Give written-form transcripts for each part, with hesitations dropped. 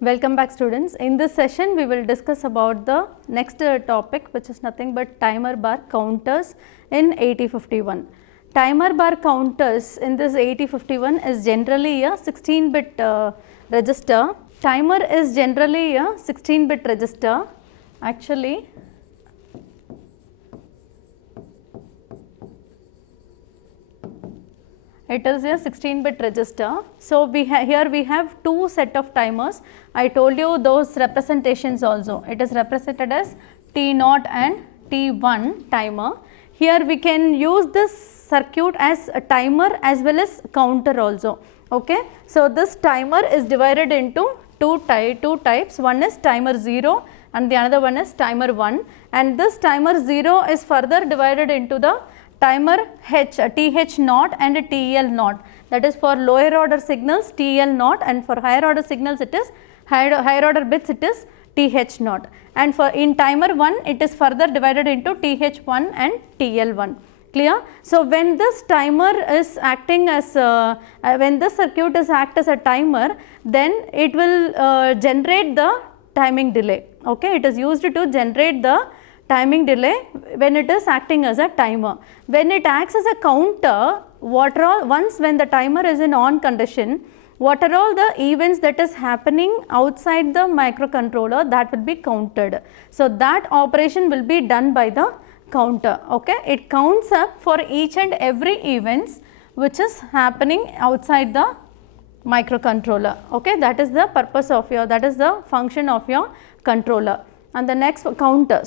Welcome back students. In this session we will discuss about the next topic, which is nothing but timer bar counters in 8051. Timer bar counters in this 8051 is generally a 16-bit register. Timer is generally a 16-bit register. Actually it is a 16-bit register. So here we have two set of timers. I told you those representations also. It is represented as T0 and T1 timer. Here we can use this circuit as a timer as well as counter also. Okay. So this timer is divided into two types. One is timer 0 and the another one is timer 1, and this timer 0 is further divided into the timer TH0 and TL0, that is for lower order signals TL0, and for higher order signals it is higher order bits it is TH0, and for in timer 1 it is further divided into TH1 and TL1. Clear? So when this timer is acting as when this circuit is act as a timer, then it will generate the timing delay. Okay, it is used to generate the timing delay when it is acting as a timer. When it acts as a counter, once when the timer is in on condition, what are all the events that is happening outside the microcontroller, that will be counted. So that operation will be done by the counter. Okay, it counts up for each and every events which is happening outside the microcontroller. Okay, that is the purpose of your, that is the function of your controller. And the next counter.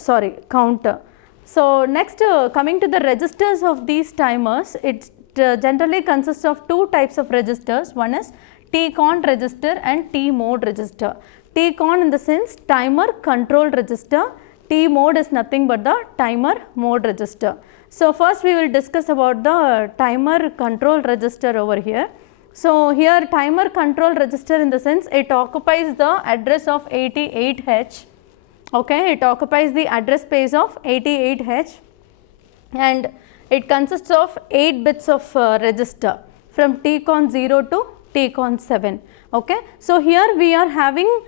So next coming to the registers of these timers, it generally consists of two types of registers. One is T-con register and T-mode register. T-con in the sense timer control register, T-mode is nothing but the timer mode register. So first we will discuss about the timer control register over here. So here timer control register in the sense it occupies the address of 88H. Okay, it occupies the address space of 88H and it consists of 8 bits of register from T-con 0 to T-con 7. Okay, so here we are having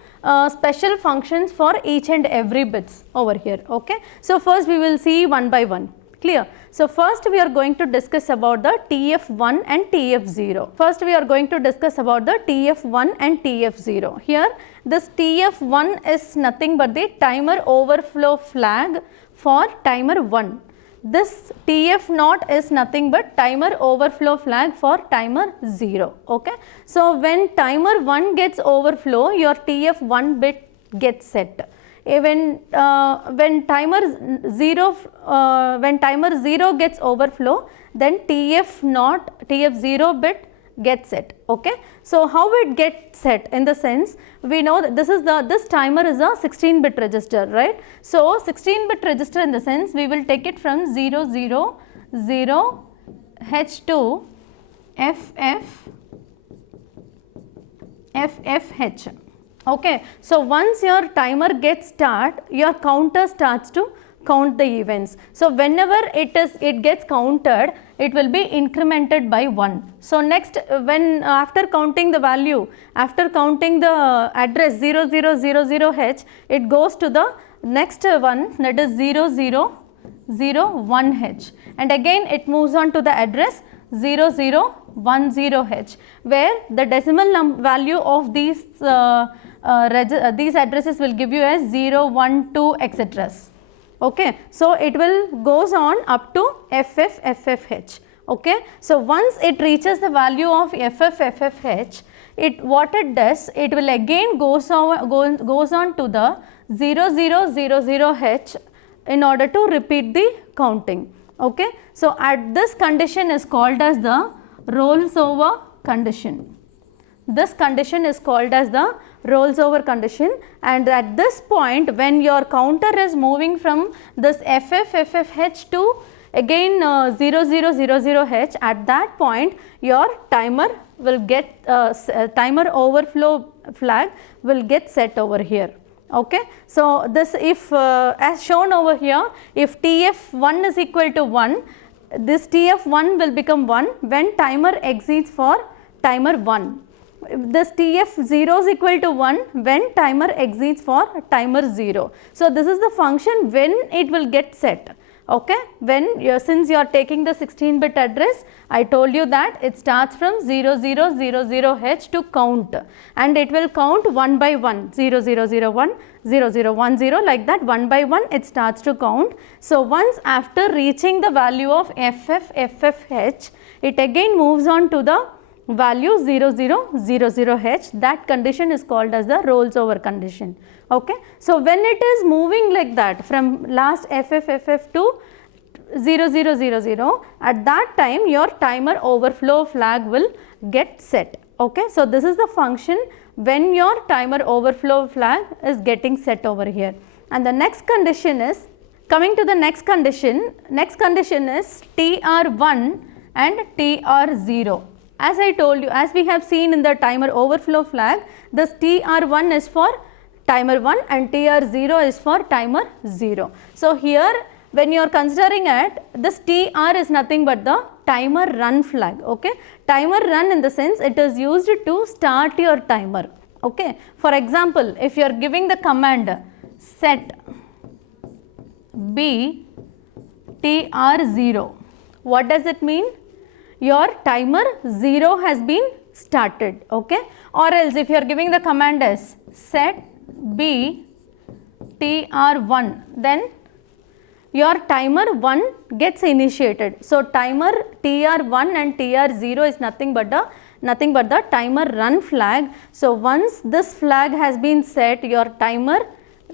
special functions for each and every bits over here. Okay, so first we will see one by one. Clear? So first we are going to discuss about the TF1 and TF0. First we are going to discuss about the TF1 and TF0. Here this TF1 is nothing but the timer overflow flag for timer 1. This TF0 is nothing but timer overflow flag for timer 0. Okay. So when timer 1 gets overflow, your TF1 bit gets set. When timer 0 gets overflow, then TF0 bit gets set. Okay. So how it gets set? In the sense, we know that this timer is a 16-bit register, right? So 16-bit register in the sense we will take it from 000 H to FFH. Okay, so once your timer gets start, your counter starts to count the events. So whenever it gets counted, it will be incremented by 1. So next, when after counting the value, after counting the address 0000H, it goes to the next one, that is 0001H, and again it moves on to the address 0010H, where the decimal value of these addresses will give you as 0, 1, 2, etc. Okay, so it will goes on up to FFFFH. Okay, so once it reaches the value of FFFFH, what it does, it will again goes on to the 0000H in order to repeat the counting. Okay, so at this condition is called as the rolls over condition. This condition is called as the rolls over condition, and at this point when your counter is moving from this FFFFH to again 0000H, at that point your timer will get timer overflow flag will get set over here. Okay, so this if as shown over here, if TF1 is equal to 1, this TF1 will become 1 when timer exceeds for timer 1. This TF0 is equal to 1 when timer exceeds for timer 0. So, this is the function when it will get set. Okay, when since you are taking the 16-bit address, I told you that it starts from 0000H to count, and it will count 1 by 1, 0001, 0010, like that 1 by 1 it starts to count. So, once after reaching the value of FFH, it again moves on to the value 0000H. That condition is called as the rolls over condition. Okay. So, when it is moving like that from last FFFF to 0000, at that time your timer overflow flag will get set. Okay. So, this is the function when your timer overflow flag is getting set over here. And the next condition is, coming to the next condition is TR1 and TR0. As I told you, as we have seen in the timer overflow flag, this TR1 is for timer 1 and TR0 is for timer 0. So, here when you are considering it, this TR is nothing but the timer run flag. Okay. Timer run in the sense it is used to start your timer. Okay. For example, if you are giving the command set B TR0, what does it mean? Your timer 0 has been started. Okay. Or else if you are giving the command as set B TR1, then your timer 1 gets initiated. So, timer TR1 and TR0 is nothing but the timer run flag. So, once this flag has been set, your timer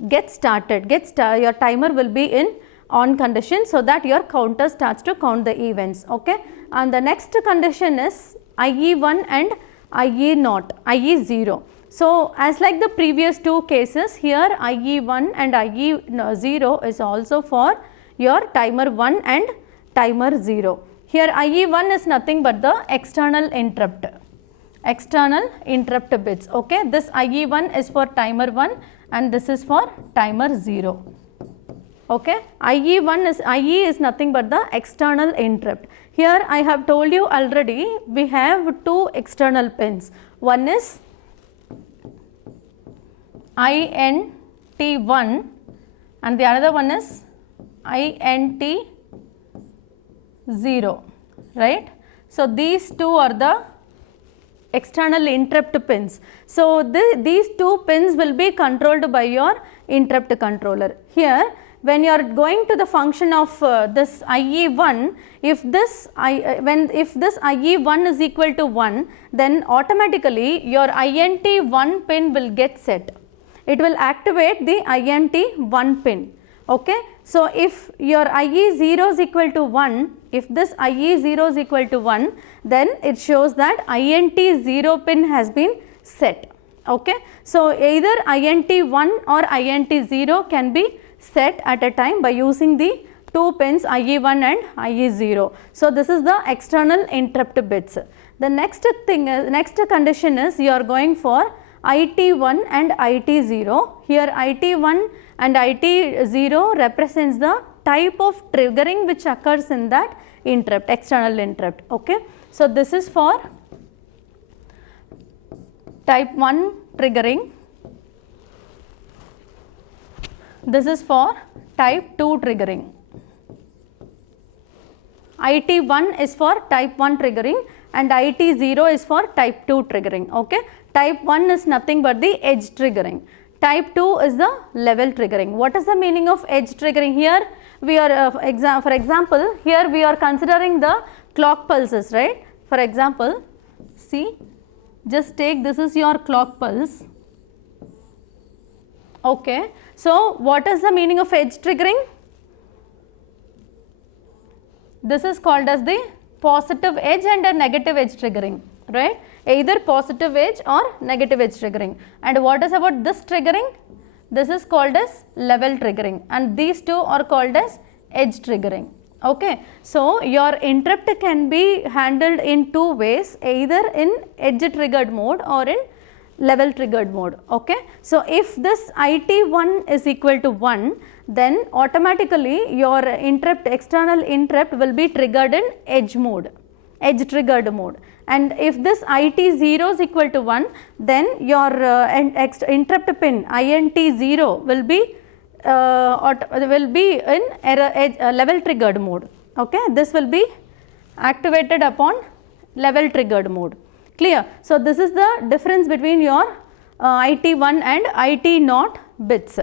gets started, your timer will be in on condition, so that your counter starts to count the events. Okay. And the next condition is IE1 and IE0. So, as like the previous two cases, here IE1 and IE0 is also for your timer 1 and timer 0. Here IE1 is nothing but the external interrupt bits. Okay. This IE1 is for timer 1 and this is for timer 0. Okay. IE is nothing but the external interrupt. Here I have told you already, we have two external pins. One is INT1 and the another one is INT0, right. So, these two are the external interrupt pins. So, these two pins will be controlled by your interrupt controller. Here when you are going to the function of this IE1, if this IE1 is equal to 1, then automatically your INT1 pin will get set. It will activate the INT1 pin. Okay. So, if your IE0 is equal to 1, if this IE0 is equal to 1, then it shows that INT0 pin has been set. Okay. So, either INT1 or INT0 can be set at a time by using the two pins IE1 and IE0. So, this is the external interrupt bits. The next condition is you are going for IT1 and IT0. Here IT1 and IT0 represents the type of triggering which occurs in that interrupt, external interrupt. Okay. So, this is for type 1 triggering, this is for type 2 triggering. IT1 is for type 1 triggering and IT0 is for type 2 triggering. Okay. Type 1 is nothing but the edge triggering. Type 2 is the level triggering. What is the meaning of edge triggering? Here we are for example, here we are considering the clock pulses, right. For example, see, just take this is your clock pulse. Okay. So, what is the meaning of edge triggering? This is called as the positive edge and a negative edge triggering, right. Either positive edge or negative edge triggering. And what is about this triggering? This is called as level triggering, and these two are called as edge triggering. Okay. So, your interrupt can be handled in two ways, either in edge triggered mode or in level triggered mode. Okay, so if this IT1 is equal to 1, then automatically your interrupt, external interrupt will be triggered in edge mode, edge triggered mode. And if this IT0 is equal to 1, then your interrupt pin INT0 will be in level triggered mode. Okay, this will be activated upon level triggered mode. Clear? So this is the difference between your IT1 and IT0 bits.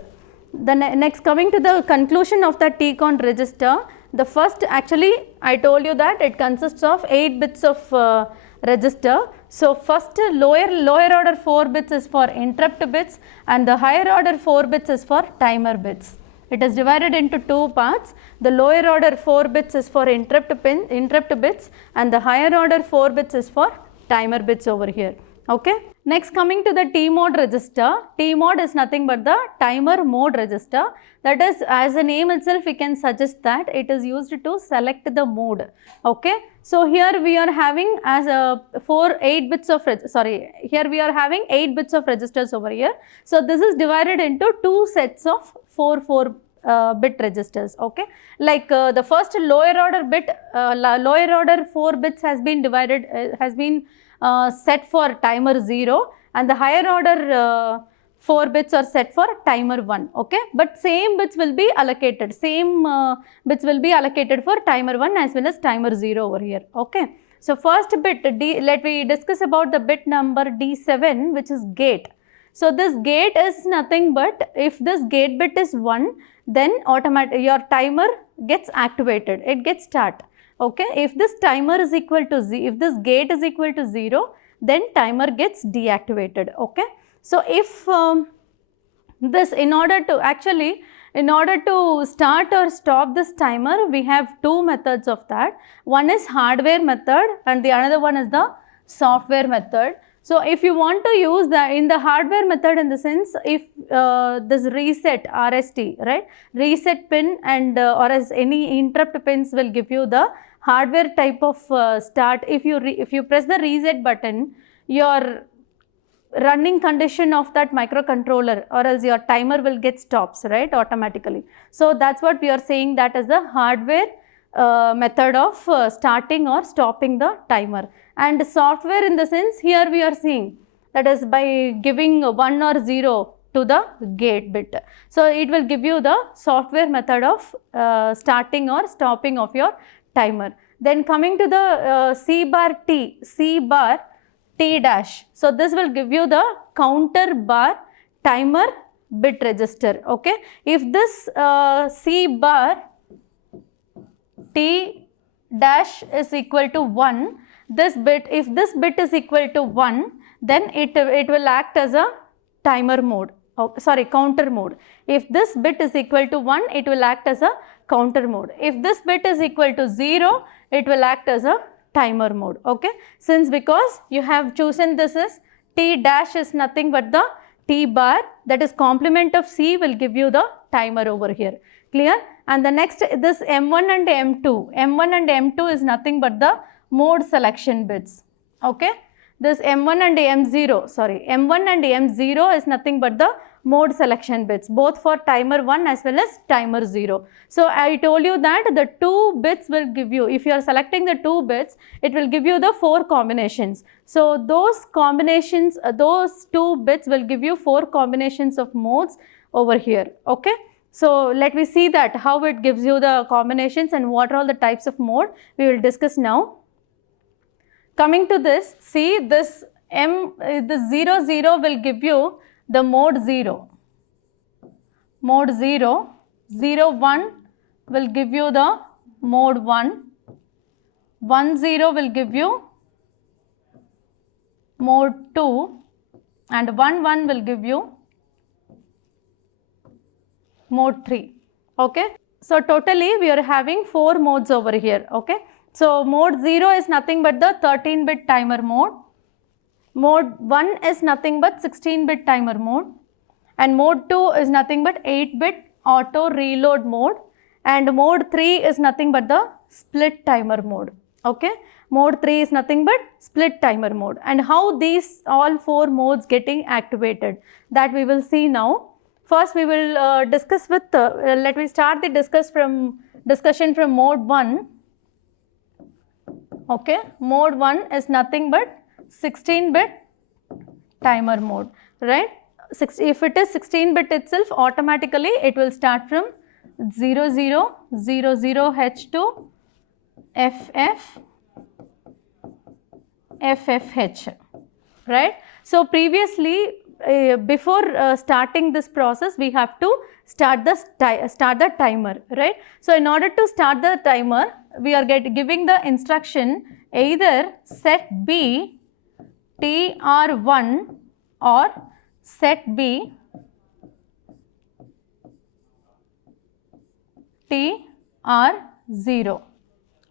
The next, coming to the conclusion of the TCON register, the first, actually I told you that it consists of 8 bits of register. So first lower order 4 bits is for interrupt bits and the higher order 4 bits is for timer bits. It is divided into 2 parts. The lower order 4 bits is for interrupt bits and the higher order 4 bits is for timer bits over here. Okay. Next, coming to the T mode register. T mode is nothing but the timer mode register. That is, as the name itself, we can suggest that it is used to select the mode. Okay. So here we are having as a 8 bits of here we are having 8 bits of registers over here. So this is divided into 2 sets of 4 bit registers. Okay, like the first lower order bit, lower order 4 bits has been divided, set for timer 0, and the higher order 4 bits are set for timer 1. Okay, but same bits will be allocated, bits will be allocated for timer 1 as well as timer 0 over here. Okay, so first bit let me discuss about the bit number D7, which is gate. So this gate is nothing but, if this gate bit is 1, then your timer gets activated, it gets start. Okay, if this timer is equal to if this gate is equal to 0, then timer gets deactivated. Okay, so if this, in order to start or stop this timer, we have 2 methods of that. One is hardware method and the another one is the software method. So if you want to use in the hardware method, in the sense, if this reset RST, right, reset pin and or as any interrupt pins will give you the hardware type of start. If you press the reset button, your running condition of that microcontroller or else your timer will get stops, right, automatically. So that's what we are saying, that is the hardware method of starting or stopping the timer. And software, in the sense, here we are seeing, that is by giving 1 or 0 to the gate bit. So it will give you the software method of starting or stopping of your timer. Then coming to the C bar T dash. So this will give you the counter bar timer bit register. Okay, if this C bar T dash is equal to 1, this bit, if this bit is equal to 1, then it will act as a timer mode, counter mode. If this bit is equal to 1, it will act as a counter mode. If this bit is equal to 0, it will act as a timer mode. Okay, since because you have chosen this as T dash is nothing but the T bar, that is complement of C, will give you the timer over here. Clear? And the next, this M1 and M2. M1 and M2 is nothing but the mode selection bits. Okay, this M1 and M1 and M0 is nothing but the mode selection bits, both for timer 1 as well as timer 0. So I told you that the 2 bits will give you, if you are selecting the 2 bits, it will give you the 4 combinations. So those combinations, those 2 bits will give you 4 combinations of modes over here. Okay, so let me see that how it gives you the combinations and what are all the types of mode we will discuss now. Coming to this, see this this 0, 0 will give you the mode 0. Mode 0, 0, 1 will give you the mode 1. 1, 0 will give you mode 2 and 1, 1 will give you mode 3. Okay. So totally we are having 4 modes over here. Okay. So mode 0 is nothing but the 13-bit timer mode. Mode 1 is nothing but 16-bit timer mode. And mode 2 is nothing but 8-bit auto reload mode. And mode 3 is nothing but the split timer mode. Okay, mode 3 is nothing but split timer mode. And how these all 4 modes getting activated, that we will see now. First we will discuss with, let me start the discussion from mode 1. Okay, mode 1 is nothing but 16-bit timer mode, right? If it is 16-bit itself, automatically it will start from 0000H to FFH, right? So previously, before starting this process, we have to start the timer, right? So in order to start the timer, we are giving the instruction either set B TR1 or set B TR0.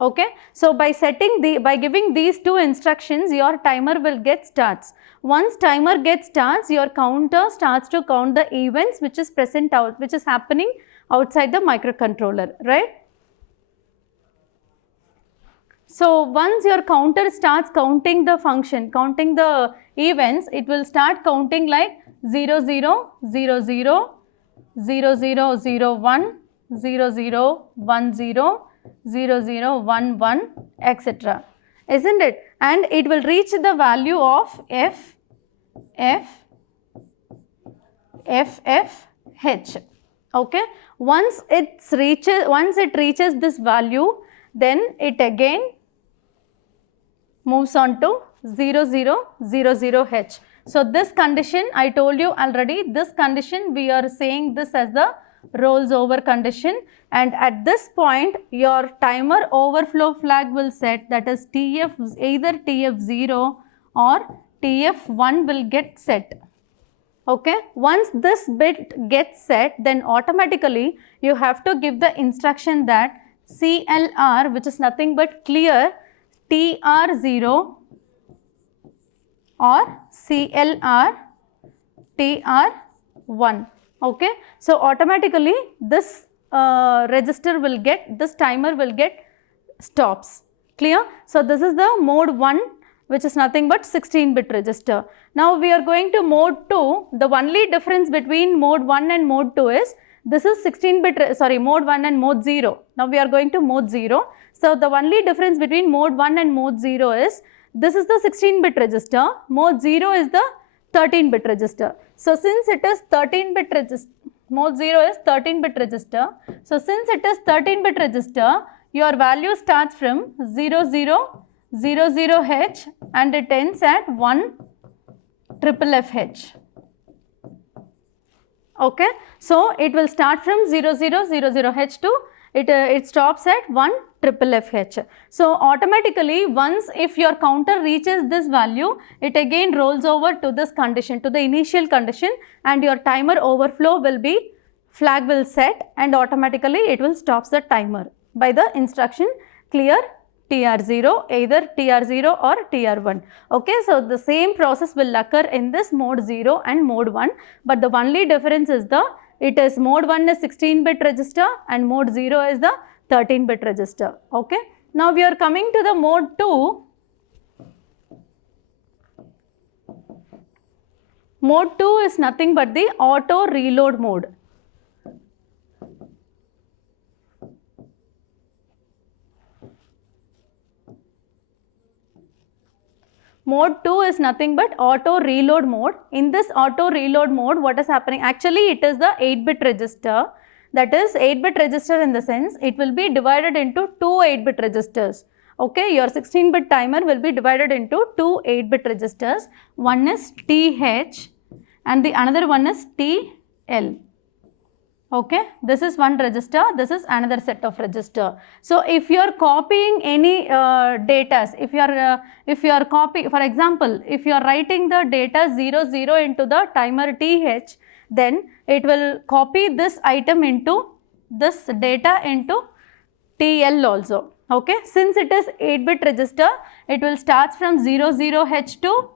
Okay, so by giving these 2 instructions, your timer will get starts. Once timer gets starts, your counter starts to count the events which is happening outside the microcontroller, right? So once your counter starts counting the events, it will start counting like 0000, 0001, 0010, 0011, etc. Isn't it? And it will reach the value of FFH. Okay. Once it reaches this value, then it again moves on to 0000H. So this condition, I told you already, this condition we are saying this as the rolls over condition, and at this point your timer overflow flag will set, that is either TF0 or TF1 will get set. Okay, once this bit gets set, then automatically you have to give the instruction that CLR, which is nothing but clear TR0 or CLR TR1. Okay, so automatically this timer will get stops. Clear? So this is the mode 1, which is nothing but 16-bit register. Now we are going to mode 2. The only difference between mode 1 and mode 2 is this is 16-bit, mode 1 and mode 0. Now we are going to mode 0. So the only difference between mode 1 and mode 0 is this is the 16-bit register, mode 0 is the 13-bit register. So since it is 13-bit register, mode 0 is 13-bit register. So since it is 13-bit register, your value starts from 0000H and it ends at 1FFH. Okay, so it will start from 0000H to it stops at 1FFH. So automatically, once if your counter reaches this value, it again rolls over to this condition, to the initial condition, and your timer overflow flag will set, and automatically it will stop the timer by the instruction clear TR0, either TR0 or TR1. Okay, so the same process will occur in this mode 0 and mode 1, but the only difference is mode 1 is 16-bit register and mode 0 is the 13-bit register. Okay, now we are coming to the mode 2. Mode 2 is nothing but the auto reload mode. Mode 2 is nothing but auto reload mode. In this auto reload mode, what is happening? Actually, it is the 8-bit register. That is 8-bit register in the sense it will be divided into 2 8-bit registers. Okay, your 16-bit timer will be divided into 2 8-bit registers. One is TH and the another one is TL. Okay, this is one register, this is another set of register. So if you are copying any data, if you are copying, for example, if you are writing the data 00 into the timer TH, then it will copy this item into this data into TL also. Okay, since it is 8-bit register, it will start from 00H to,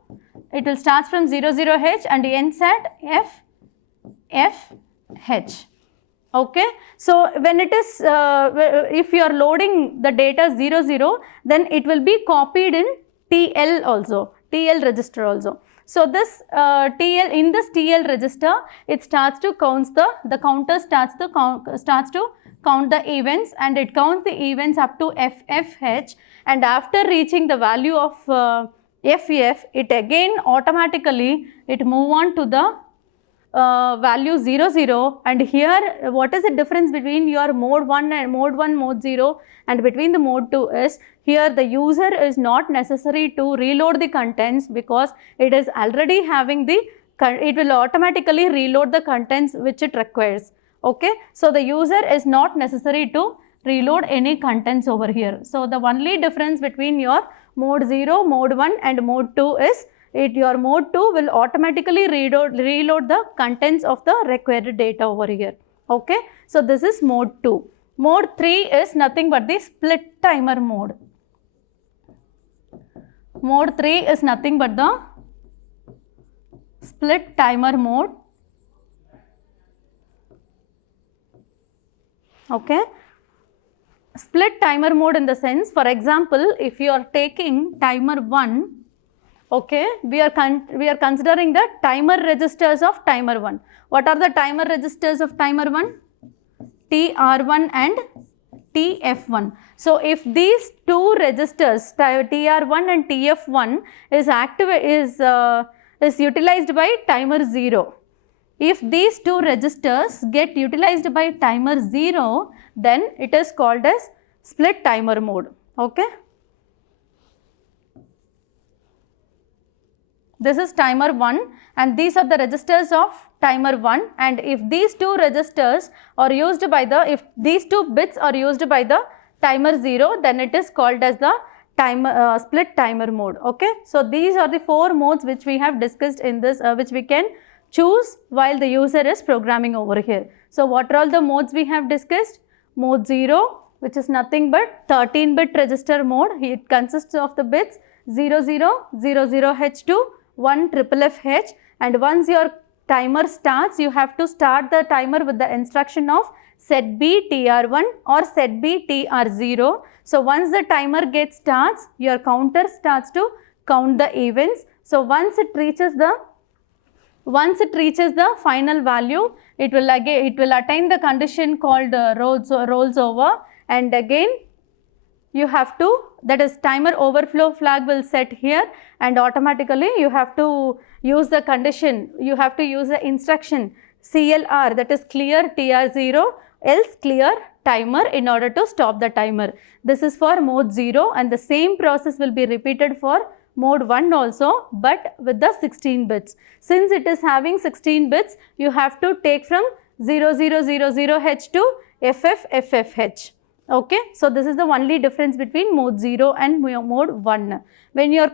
it will start from 00H and ends at FFH. Okay, so when it is, if you are loading the data 0, 0, then it will be copied in TL also, TL register also. So this TL, in this TL register, it starts to count the counter starts to count the events, and it counts the events up to FFH, and after reaching the value of FF, it again automatically it move on to the value 0, 0, and here what is the difference between your mode 1 and mode 0 and between the mode 2 is, here the user is not necessary to reload the contents because it is already having the, it will automatically reload the contents which it requires. Okay, so the user is not necessary to reload any contents over here. So the only difference between your mode 0, mode 1 and mode 2 is, your mode 2 will automatically reload the contents of the required data over here. Okay, so this is mode 2. Mode 3 is nothing but the split timer mode. Mode 3 is nothing but the split timer mode. Okay, split timer mode in the sense, for example, if you are taking timer 1, okay, we are considering the timer registers of timer 1. What are the timer registers of timer 1? TR1 and TF1. So if these two registers, TR1 and TF1 is utilized by timer 0. If these two registers get utilized by timer 0, then it is called as split timer mode. Okay. This is timer 1 and these are the registers of timer 1, and if these two registers are used by the, if these two bits are used by the timer 0, then it is called as the split timer mode. Okay. So these are the 4 modes which we have discussed in this, which we can choose while the user is programming over here. So what are all the modes we have discussed? Mode 0, which is nothing but 13-bit register mode. It consists of the bits 00, 00H2, 1FFH, and once your timer starts, you have to start the timer with the instruction of set B TR1 or set B TR0. So once the timer starts, your counter starts to count the events. So once it reaches the final value, it will attain the condition called rolls over, and again you have to, that is timer overflow flag will set here, and automatically you have to use the condition, you have to use the instruction CLR, that is clear TR0 else clear timer, in order to stop the timer. This is for mode 0, and the same process will be repeated for mode 1 also, but with the 16 bits. Since it is having 16 bits, you have to take from 0000H to FFFH. Okay, so this is the only difference between mode 0 and mode 1. When you are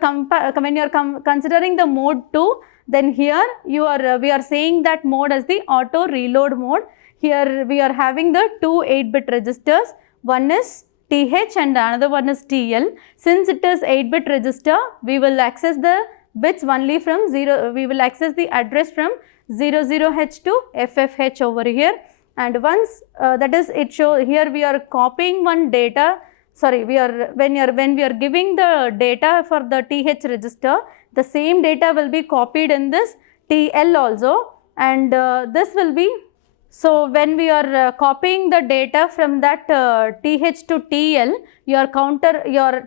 considering the mode 2, then here we are saying that mode as the auto reload mode. Here we are having the 2 8-bit registers. One is TH and another one is TL. Since it is 8-bit register, we will access the bits only from 0. We will access the address from 00H to FFH over here. And once that is, it show here we are copying one data. Sorry, when we are giving the data for the TH register, the same data will be copied in this TL also, and this will be, so when we are copying the data from that TH to TL, your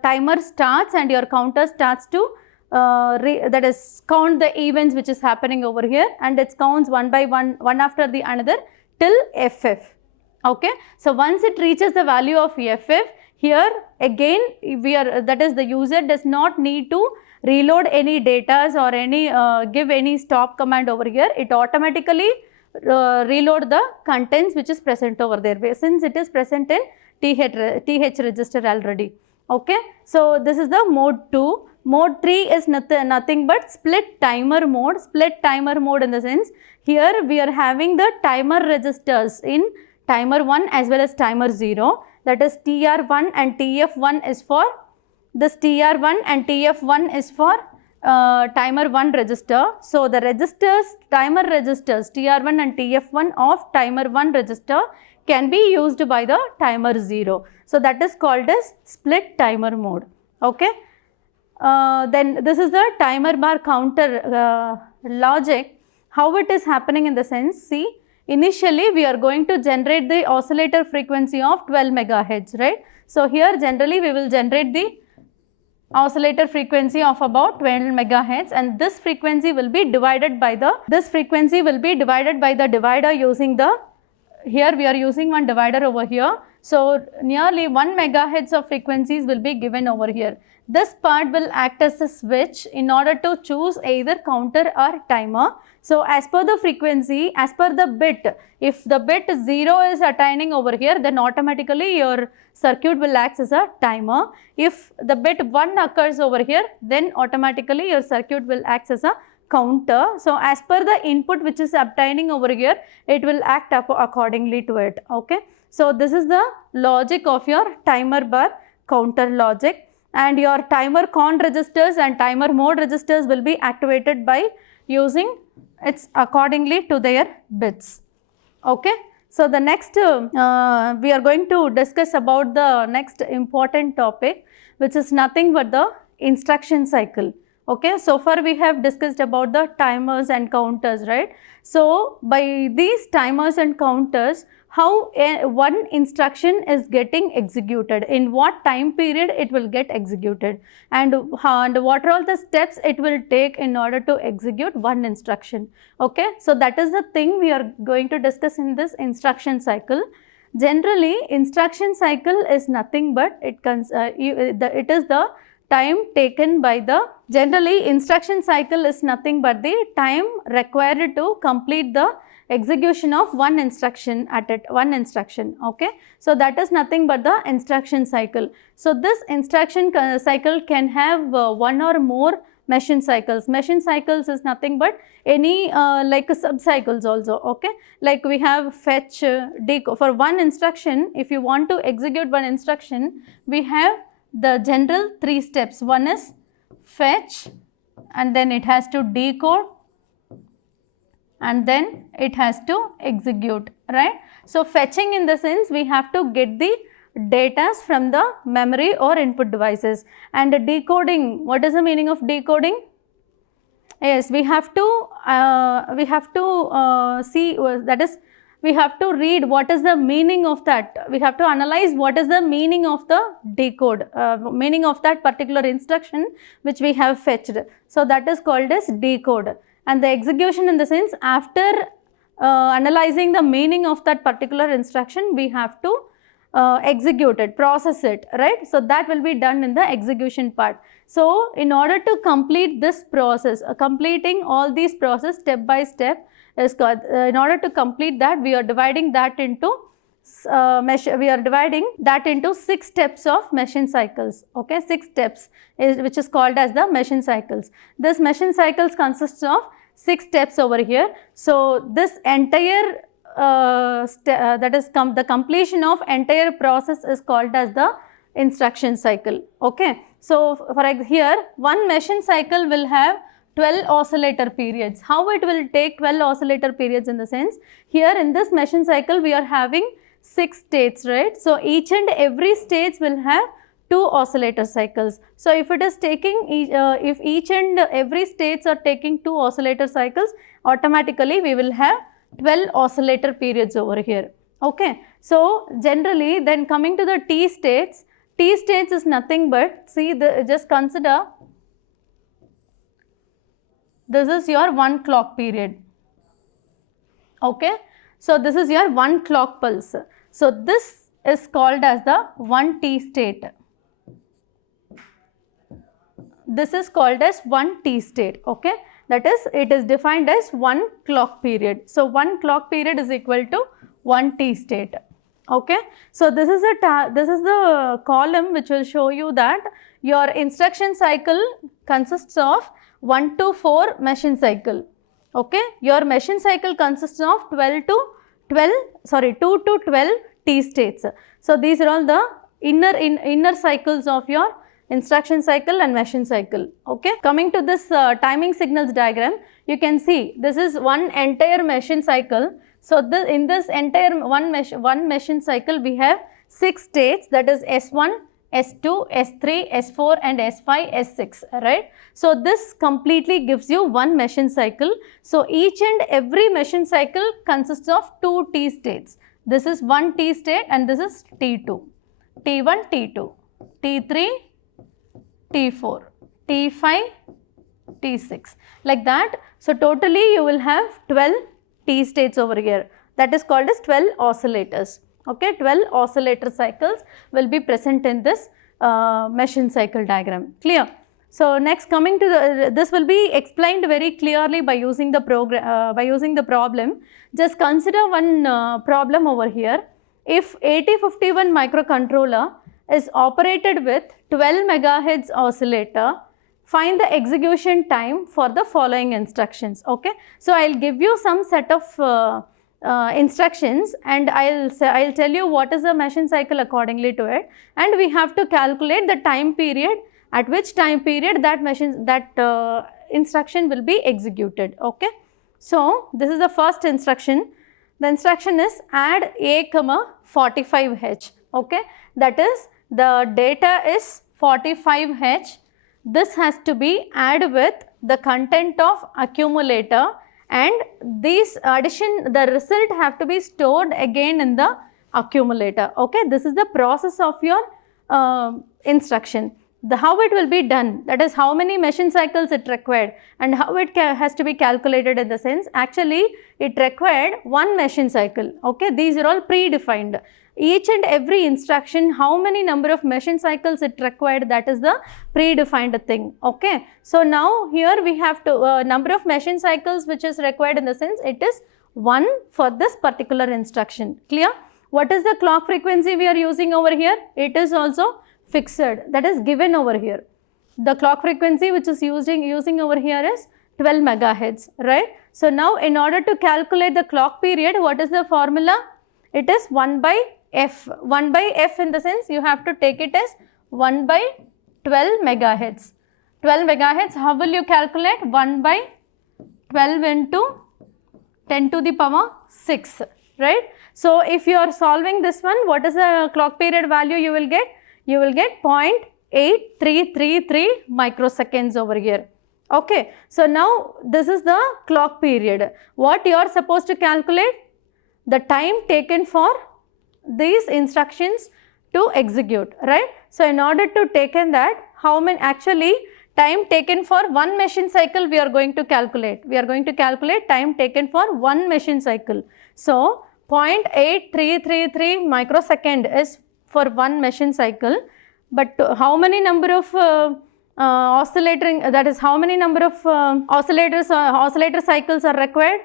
timer starts and your counter starts to that is count the events which is happening over here, and it counts one by one after the another till FF. Okay, so once it reaches the value of FF, here again that is the user does not need to reload any data or any give any stop command over here. It automatically reload the contents which is present over there, since it is present in TH register already. Okay, so this is the mode 2. Mode 3 is nothing but split timer mode. Split timer mode in the sense, here we are having the timer registers in timer 1 as well as timer 0. That is TR1 and TF1 is for this TR1 and TF1 is for timer 1 register. So the registers, timer registers TR1 and TF1 of timer 1 register can be used by the timer 0. So that is called as split timer mode. Okay. Then this is the timer bar counter logic. How it is happening in the sense, see, initially we are going to generate the oscillator frequency of 12 megahertz, right? So here generally we will generate the oscillator frequency of about 12 megahertz, and this frequency will be divided by the divider using the, here we are using one divider over here. So nearly 1 megahertz of frequencies will be given over here. This part will act as a switch in order to choose either counter or timer. So as per the frequency, as per the bit, if the bit 0 is attaining over here, then automatically your circuit will act as a timer. If the bit 1 occurs over here, then automatically your circuit will act as a counter. So as per the input which is obtaining over here, it will act accordingly to it. Okay. So this is the logic of your timer bar counter logic, and your timer con registers and timer mode registers will be activated by using it's accordingly to their bits. Okay. So the next we are going to discuss about the next important topic, which is nothing but the instruction cycle. Okay. So far we have discussed about the timers and counters, right? So by these timers and counters, how one instruction is getting executed, in what time period it will get executed, and what are all the steps it will take in order to execute one instruction. Okay. So that is the thing we are going to discuss in this instruction cycle. Generally, instruction cycle is nothing but it is the time taken by the, generally instruction cycle is nothing but the time required to complete the execution of one instruction one instruction. Okay. So that is nothing but the instruction cycle. So this instruction cycle can have one or more machine cycles. Machine cycles is nothing but any like sub cycles also. Okay. Like we have fetch, decode. For one instruction, if you want to execute one instruction, we have the general 3 steps. One is fetch, and then it has to decode, and then it has to execute, right? So fetching in the sense we have to get the data from the memory or input devices, and decoding, what is the meaning of decoding? Yes, we have to see, that is, we have to read what is the meaning of that. We have to analyze what is the meaning of the decode, meaning of that particular instruction which we have fetched. So that is called as decode. And the execution in the sense, after analyzing the meaning of that particular instruction, we have to execute it, process it, right? So that will be done in the execution part. So in order to complete this process, completing all these process step by step is called, in order to complete that, we are dividing that into 6 steps of machine cycles. Okay, 6 steps which is called as the machine cycles. This machine cycles consists of 6 steps over here. So this entire that is the completion of entire process is called as the instruction cycle. Okay. So for here, one machine cycle will have 12 oscillator periods. How it will take 12 oscillator periods in the sense, here in this machine cycle we are having 6 states, right? So each and every states will have 2 oscillator cycles. So if it is taking, if each and every states are taking 2 oscillator cycles, automatically we will have 12 oscillator periods over here. Okay. So generally, then coming to the T states is nothing but, see, just consider, this is your 1 clock period. Okay. So this is your 1 clock pulse. So this is called as the 1 T state. This is called as 1 T state. Okay. That is, it is defined as 1 clock period. So 1 clock period is equal to 1 T state. Okay. So this is the column which will show you that your instruction cycle consists of 1 to 4 machine cycle. Okay. Your machine cycle consists of 2 to 12 T states. So these are all the inner cycles of your instruction cycle and machine cycle. Okay, coming to this timing signals diagram, you can see this is one entire machine cycle. So in this entire one machine cycle, we have 6 states, that is S1, S2, S3, S4 and S5, S6, right. So this completely gives you one machine cycle. So each and every machine cycle consists of 2 T states. This is one T state and this is T2, T1, T2, T3, T4, T5, T6, like that. So totally you will have 12 T states over here. That is called as 12 oscillators. Okay, 12 oscillator cycles will be present in this machine cycle diagram. Clear? So next, coming to this will be explained very clearly by using the problem. Just consider one problem over here. If 8051 microcontroller is operated with 12 megahertz oscillator, find the execution time for the following instructions. Okay, so I'll give you some set of instructions and I'll tell you what is the machine cycle accordingly to it, and we have to calculate the time period at which time period that instruction will be executed. Okay, so this is the first instruction. The instruction is add A, 45H. Okay, that is the data is 45H. This has to be added with the content of accumulator, and these the result have to be stored again in the accumulator. Okay, this is the process of your instruction. How it will be done, that is how many machine cycles it required and how it has to be calculated, in the sense actually it required one machine cycle. Okay, these are all predefined. Each and every instruction, how many number of machine cycles it required, that is the predefined thing. Okay, so now here we have to number of machine cycles which is required, in the sense it is 1 for this particular instruction. Clear? What is the clock frequency we are using over here? It is also fixed, that is given over here. The clock frequency which is using over here is 12 megahertz, right? So now in order to calculate the clock period, what is the formula? It is 1 by F. 1 by F, in the sense you have to take it as 1 by 12 megahertz. 12 megahertz, how will you calculate? 1 by 12 into 10 to the power 6, right? So if you are solving this one, what is the clock period value you will get? You will get 0.8333 microseconds over here. Okay, so now this is the clock period. What you are supposed to calculate? The time taken for these instructions to execute, right? So in order to take in that, how many actually time taken for one machine cycle we are going to calculate. We are going to calculate time taken for one machine cycle. So 0.8333 microsecond is for one machine cycle, but how many number of oscillator, that is how many number of oscillator cycles are required?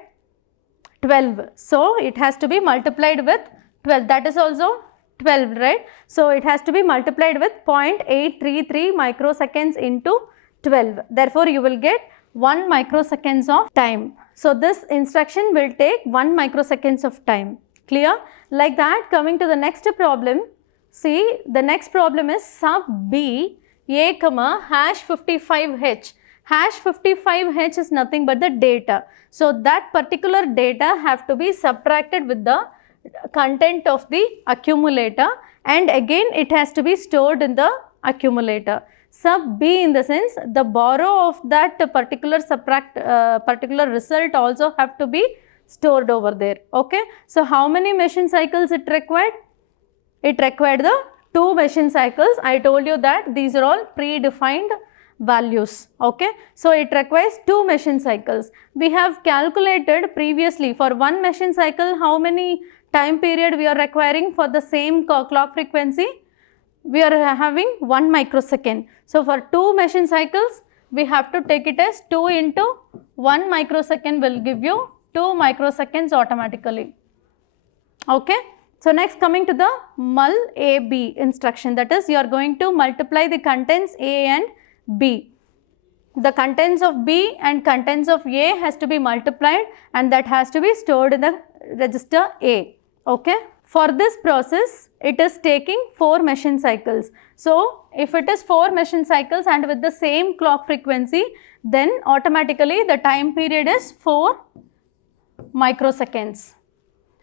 12. So it has to be multiplied with 12, that is also 12, right? So it has to be multiplied with 0.833 microseconds into 12. Therefore you will get 1 microseconds of time. So this instruction will take 1 microseconds of time. Clear? Like that, coming to the next problem. See, the next problem is sub B A, hash 55H. Hash 55H is nothing but the data. So that particular data have to be subtracted with the content of the accumulator, and again it has to be stored in the accumulator. Sub B, in the sense the borrow of that particular particular result also have to be stored over there. Okay, so how many machine cycles it required? It required the 2 machine cycles. I told you that these are all predefined values. Okay, so it requires 2 machine cycles. We have calculated previously for one machine cycle how many time period we are requiring for the same clock frequency. We are having 1 microsecond. So for 2 machine cycles we have to take it as 2 into 1 microsecond will give you 2 microseconds automatically. Okay. So next, coming to the mul AB instruction, that is you are going to multiply the contents A and B. The contents of B and contents of A has to be multiplied, and that has to be stored in the register A. Okay. For this process, it is taking 4 machine cycles. So, if it is 4 machine cycles and with the same clock frequency, then automatically the time period is 4 microseconds.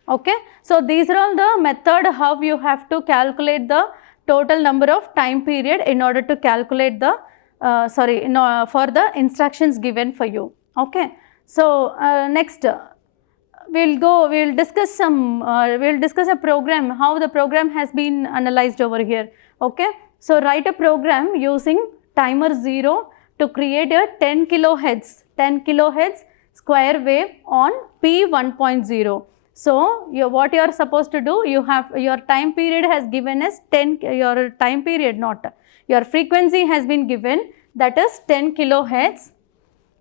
Okay. So, these are all the method how you have to calculate the total number of time period in order to calculate the for the instructions given for you. Okay. So, next we'll discuss a program, how the program has been analyzed over here. Okay. So, write a program using timer 0 to create a 10 kilohertz square wave on P 1.0. So, what you are supposed to do, you have your time period has given as 10, your time period not, your frequency has been given, that is 10 kilohertz.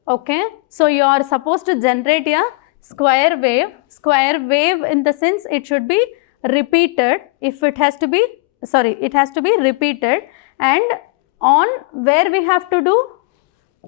Okay. So, you are supposed to generate a square wave in the sense it should be repeated, if it has to be, it has to be repeated, and on where we have to do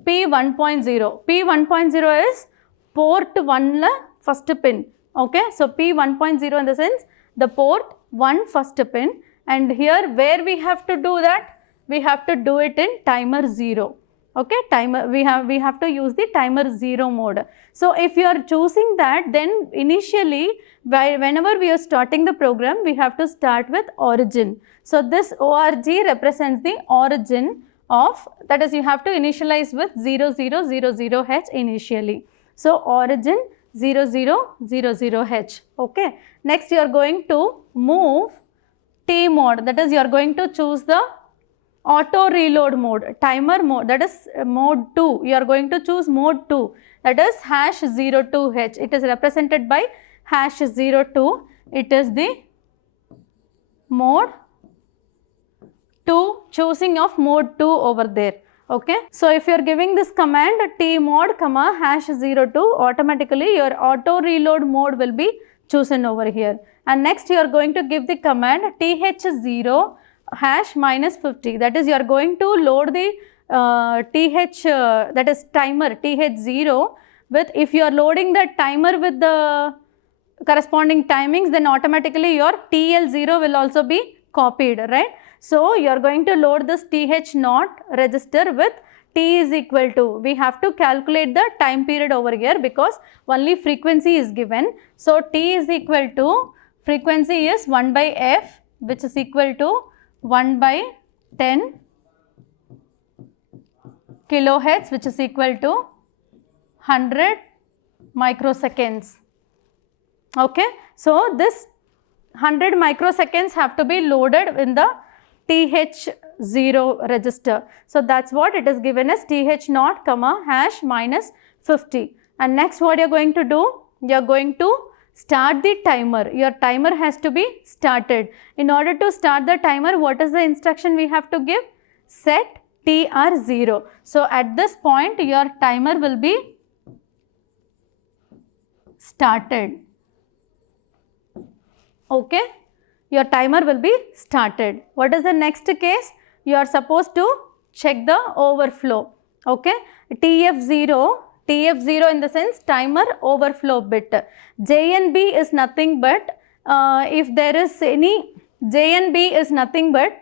P 1.0. P 1.0 is port 1 first pin. Okay. So, P 1.0 in the sense the port 1 first pin, and here where we have to do that, we have to do it in timer 0. Okay. Timer, we have to use the timer 0 mode. So, if you are choosing that, then initially whenever we are starting the program, we have to start with origin. So, this ORG represents the origin of, that is, you have to initialize with 0000H initially. So, origin 0000H. Okay. Next, you are going to move T mode, that is, you are going to choose the auto reload mode, timer mode, that is mode 2. You are going to choose mode 2, that is #02H. It is represented by #02. It is the mode 2, choosing of mode 2 over there. Okay. So, if you are giving this command T mode comma #02, automatically your auto reload mode will be chosen over here. And next you are going to give the command TH0 #-50, that is, you are going to load the that is timer TH0 with, if you are loading the timer with the corresponding timings, then automatically your TL0 will also be copied, right. So, you are going to load this TH0 register with T is equal to, we have to calculate the time period over here because only frequency is given. So, T is equal to, frequency is 1 by F, which is equal to 1 by 10 kilohertz, which is equal to 100 microseconds. Okay. So, this 100 microseconds have to be loaded in the TH0 register. So, that is what it is given as TH0 comma #-50. And next what you are going to do, you are going to start the timer. Your timer has to be started. In order to start the timer, what is the instruction we have to give? Set TR0. So, at this point your timer will be started. Okay. Your timer will be started. What is the next case? You are supposed to check the overflow. Okay. TF0 in the sense timer overflow bit. JNB is nothing but, if there is any, JNB is nothing but,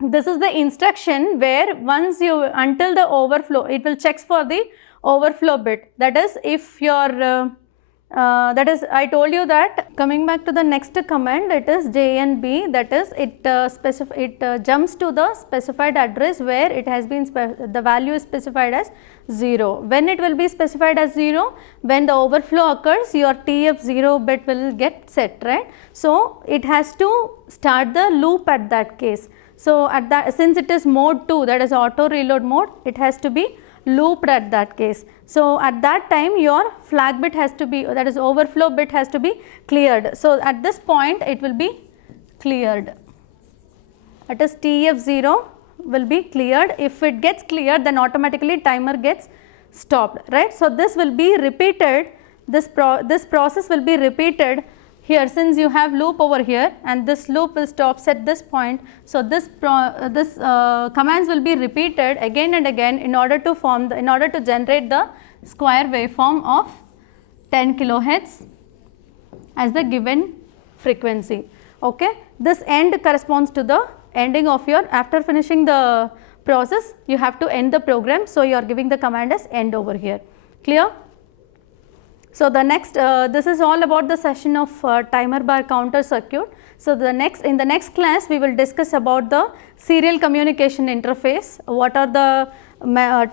this is the instruction where once you, until the overflow, it will check for the overflow bit. That is, if your that is, I told you that, coming back to the next command, it is JNB, that is, it jumps to the specified address where it has been, the value is specified as 0. When it will be specified as 0? When the overflow occurs, your TF0 bit will get set, right. So, it has to start the loop at that case. So, at that, since it is mode 2, that is auto reload mode, it has to be looped at that case. So, at that time your flag bit has to be, that is overflow bit has to be cleared. So, at this point it will be cleared, that is TF0 will be cleared. If it gets cleared, then automatically timer gets stopped, right. So, this will be repeated, this process will be repeated here, since you have loop over here and this loop will stop at this point. So, this commands will be repeated again and again in order to form in order to generate the square waveform of 10 kilohertz as the given frequency. Okay, this end corresponds to the ending of your, after finishing the process you have to end the program. So, you are giving the command as end over here. Clear? So, the next this is all about the session of timer bar counter circuit. So, in the next class we will discuss about the serial communication interface, what are the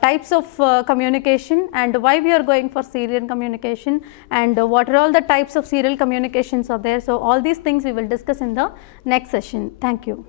types of communication and why we are going for serial communication, and what are all the types of serial communications are there. So, all these things we will discuss in the next session. Thank you.